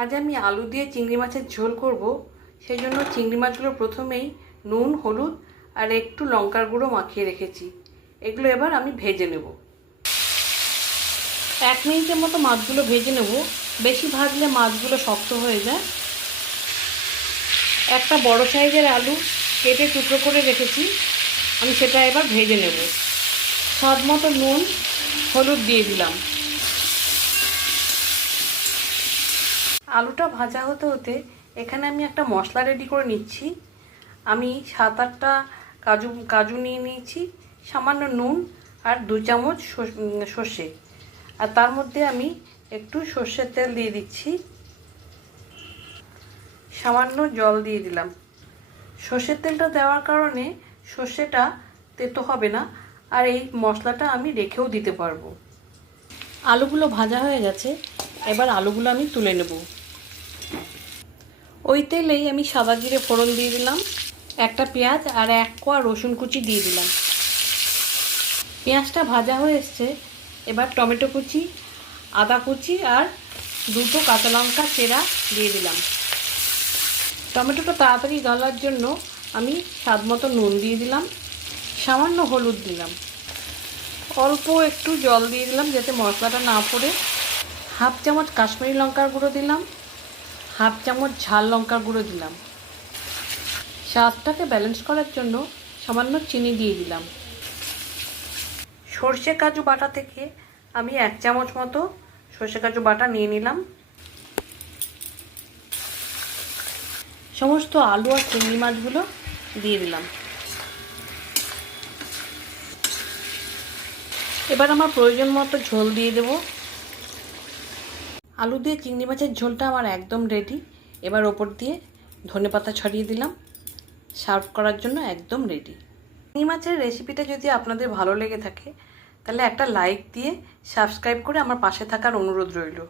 আজ আমি আলু দিয়ে চিংড়ি মাছের ঝোল করব। সেই জন্য চিংড়ি মাছগুলো প্রথমেই নুন, হলুদ আর একটু লঙ্কার গুঁড়ো মাখিয়ে রেখেছি। এগুলো এবার আমি ভেজে নেব। 1 মিনিটের মতো মাছগুলো ভেজে নেব। বেশি ভাজলে মাছগুলো শক্ত হয়ে যায়। একটা বড় সাইজের আলু কেটে টুকরো করে রেখেছি, আমি সেটা এবার ভেজে নেব। স্বাদ মতো নুন, হলুদ দিয়ে দিলাম। আলুটা ভাজা হতে হতে এখানে আমি একটা মশলা রেডি করে নিচ্ছি। আমি 7-8টা কাজু নিয়ে নিয়েছি, সামান্য নুন আর 2 চামচ সর্ষে, আর তার মধ্যে আমি একটু সর্ষের তেল দিয়ে দিচ্ছি। সামান্য জল দিয়ে দিলাম। সর্ষের তেলটা দেওয়ার কারণে সর্ষেটা তেতো হবে না, আর এই মশলাটা আমি রেখেও দিতে পারবো। আলুগুলো ভাজা হয়ে গেছে, এবার আলুগুলো আমি তুলে নেব। ওই তেলেই আমি সাদা জিরে ফোড়ন দিয়ে দিলাম, একটা পেঁয়াজ আর 1 কোয়া রসুন কুচি দিয়ে দিলাম। পেঁয়াজটা ভাজা হয়ে এসছে, এবার টমেটো কুচি, আদা কুচি আর 2টো কাঁচা লঙ্কা চেরা দিয়ে দিলাম। টমেটোটা তাড়াতাড়ি গলার জন্য আমি স্বাদ মতো নুন দিয়ে দিলাম, সামান্য হলুদ দিলাম, অল্প একটু জল দিয়ে দিলাম যাতে মশলাটা না পড়ে। 1/2 চামচ কাশ্মীরি লঙ্কার গুঁড়ো দিলাম, 1/2 চামচ ঝাল লঙ্কার গুঁড়ো দিলাম। স্বাদটাকে ব্যালেন্স করার জন্য সামান্য চিনি দিয়ে দিলাম। সর্ষে কাজু বাটা থেকে আমি 1 চামচ মতো সর্ষে কাজু বাটা নিয়ে নিলাম। সমস্ত আলু আর চিংড়ি মাছগুলো দিয়ে দিলাম। এবার আমার প্রয়োজন মতো ঝোল দিয়ে দেব। আলু দিয়ে চিংড়ি মাছের ঝোলটা আমার একদম রেডি। এবার ওপর দিয়ে ধনেপাতা ছড়িয়ে দিলাম। সার্ভ করার জন্য একদম রেডি। চিংড়ি মাছের রেসিপিটা যদি আপনাদের ভালো লেগে থাকে তাহলে একটা লাইক দিয়ে সাবস্ক্রাইব করে আমার পাশে থাকার অনুরোধ রইল।